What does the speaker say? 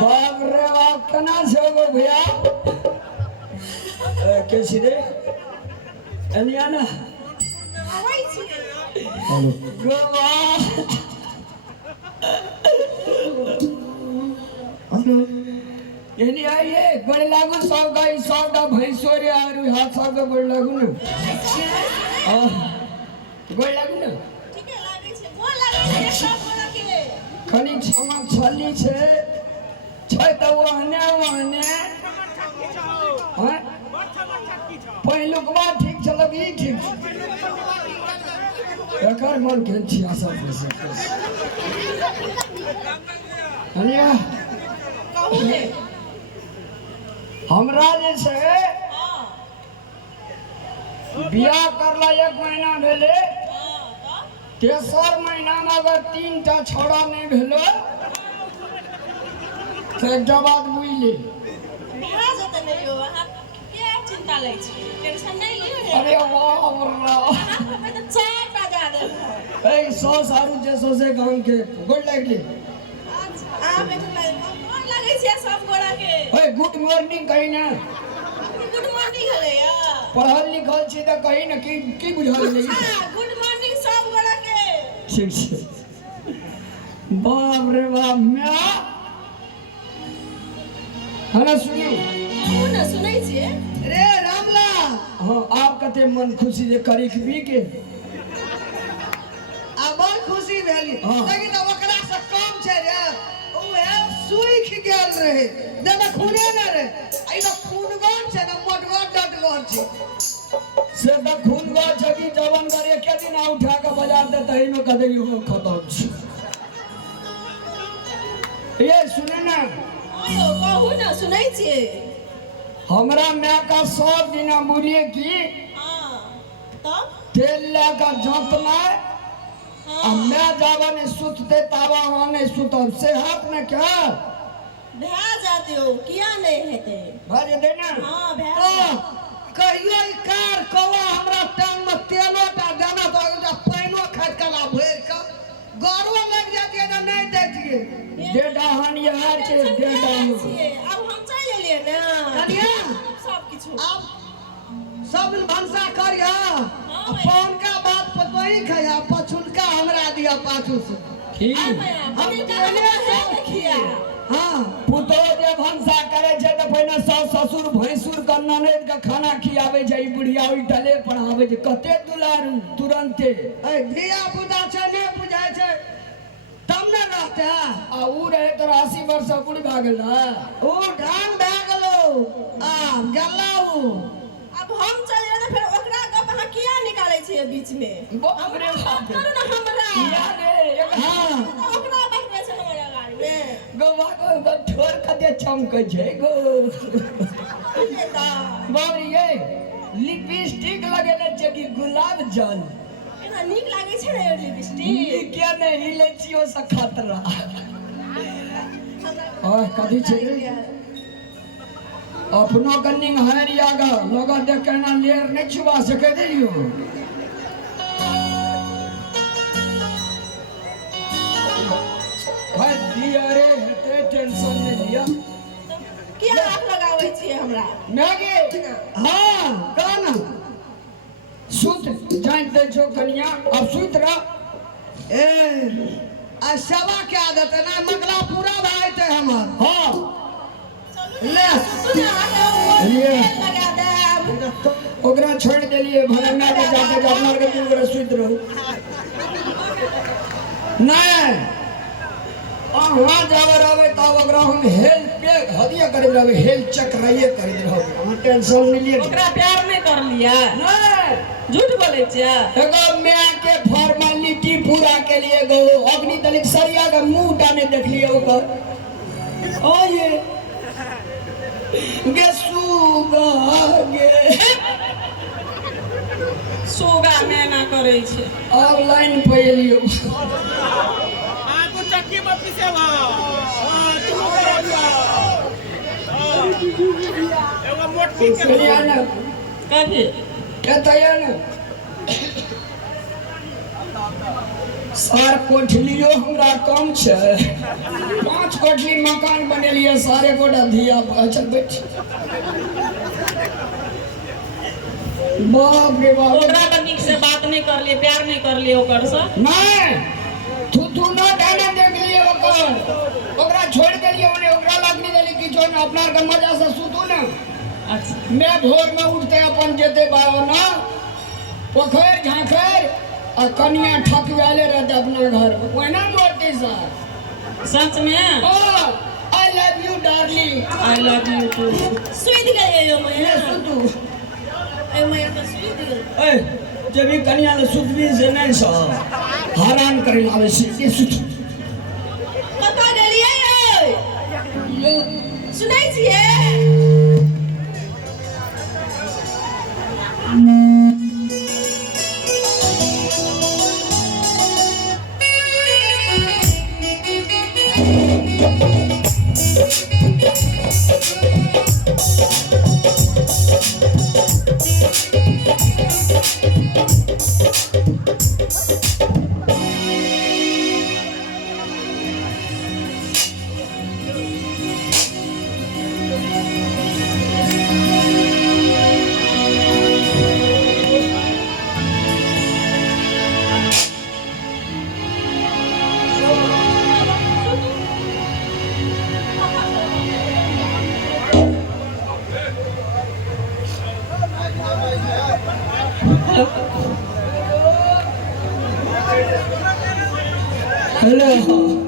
बाप रे बाप कना छो भैया कैसी रे एलियाना आवाई छी गोवा हेलो एली आइए गोड़ लागू सब गाय सबटा भैंसो रे आरु हाथ सब गोड़ लागू न गोड़ लागू न ठीके लागे छै गोड़ लागे छै सब गोड़ के खनी छमा छली छै त ओहने हां पहिलुकवा ठीक छल ई ठीक एकर मन के छिया सब हनिया कहू ने हमरा जे छै बियाह करला 1 महीना भेले तेसर महीना में अगर 3टा छोड़ा नहीं भेलो तो एकटा बात बुझले भा जते नहीं हो अहाँ के चिंता लै छी टेंशन नहीं लियो अरे वाह अमरना अहाँ पे तो 4टा जा दे ए 100 सारू जे 100 से गांव के गोड़ लागले अच्छा आ बैठ गोड़ लागे छै सब गोड़ा के ए गुड मॉर्निंग कही ना गुड मॉर्निंग हले या पढ़ल लिखल छी त कही ना की बुझल नहीं हां गुड मॉर्निंग सब गोड़ा के ठीक छै बाप रे बाप मैं हना सुनियो ना सुनै छियै रे रामला हां आप कते मन खुशी जे करिक भी के आ बड़ खुशी भेली लेकिन ओकरा से कम छै रे ओए सुइख गेल रहे देना खूने न रे आई त खूनगन छै न मोटगर डटगर छै से त खूनगन छै कि जवन करे के दिन उठा के बाजार दे तही में कदे यो खत्म छै ये सुने ना आयो कहू ना सुनै छियै हमरा मैं का 100 दिन बोलिए कि हां तब तेल लेकर जंतना आ मैं जावा ने सुतते तावा वहां नहीं सुतब से हाथ में क्या भा जा दियो किया नहीं हेते भज देना हां भा कहियो ई कार कौआ हमरा टांग में तेलोटा देना तो एकटा पाइनो खाइत कला भर के गरो लग जातिए न नहीं दैतिए दे डाहन यार के दे डाहन अब हम चल एलिए ना कनिया सब किछु अब सब भंसा करिया पान का बात पतोही खया पछुलका हमरा दिया पाछू से ठीक हम कहले देखिया हां पुतो जे भंसा करे छै त पहिने सास ससुर भैंसुर के ननद के खाना खियावे छै बुढ़िया उठले पढ़ावे छै कते दुलारू तुरंते ए धिया पुता छै ने बुझाय छै तब न रहते आ उ रहे तो 80 वर्ष बुढ़ भ गेल ना ओ ढांग भए गेलो आ गल्लाऊ अब हम चल एना फिर ओकरा गप अहाँ किया निकालै छियै बीच में बाप रे बाप करू ना हमरा किया रे हां ओकरा बैठबै छै हमरा गाड़ी में गोवा को ठोर कते चमकै छै गो नेता बाबरी ये लिपस्टिक लगेले छै कि गुलाब जल एना नीक लागे छै रे लिपस्टिक ई क्या नहीं हिले छियो से खतरा ओए कथी छै रे अपनो कनिंग हरिया ग लगा दे केना लेर नहीं छुआ सके दियो भाई दिया रे हेते टेंशन नहीं लिया किया हाथ लगाबै छियै हमरा नागे हां गाना सुत जानते छो कनिया अब सुत रह ए आ सेवा के आदत है ना मगला पूरा भाई थे हमर हां ले तू ना लिए लगा दे ओकरा छोड़ देलिए भरना के जाते अपना के दिन बड़ा सुत रहो नहीं वहाँ जावे रहे तब ओकरा हम हेल्थ पे हदिया करे रहे हेल्थ चेक रहिए करे रहो हम टेंशन नहीं लिए ओकरा प्यार नहीं कर लिया नहीं झूठ बोले छियै एगो मैं के फॉर्मेलिटी पूरा के लिए गो अग्नि दलित सरिया का मुंह डाने देख लिए ओकर ओ ये गे सुगा गे सोगा में ना करे छै अब लाइन पे एलियो चक्की में पीसे तुम कहिया ना कभी कहतैया ना सार कोठलियो हमरा कम छै 5 कोठली मकान बनेलिए सारे गोटा धिया चल बैठ बाप रे बाप ओकरा तऽ नीक से बात नहीं कर लिए प्यार नहीं कर लिए ओकर से नहीं तू ना गाना देख लिए ओकरा छोड़ देलिए ओने ओकरा लगनी देली कि जो अपना के मजा से सुतू ना अच्छा मैं भोर में उठते अपन जेते बाबा ना पोखर झांखर और कन्या ठकवाले रहते अपना घर में वही मोती साहब सच में I love you darling I love you too sweet गए यो ये मैं सुतू ए मैं तो स्वीट गए ए जब भी कन्या ले सुतवी से नहीं सा हैरान करे लावे से ये सुतू पता देलिए यो सुनाई छिए हेलो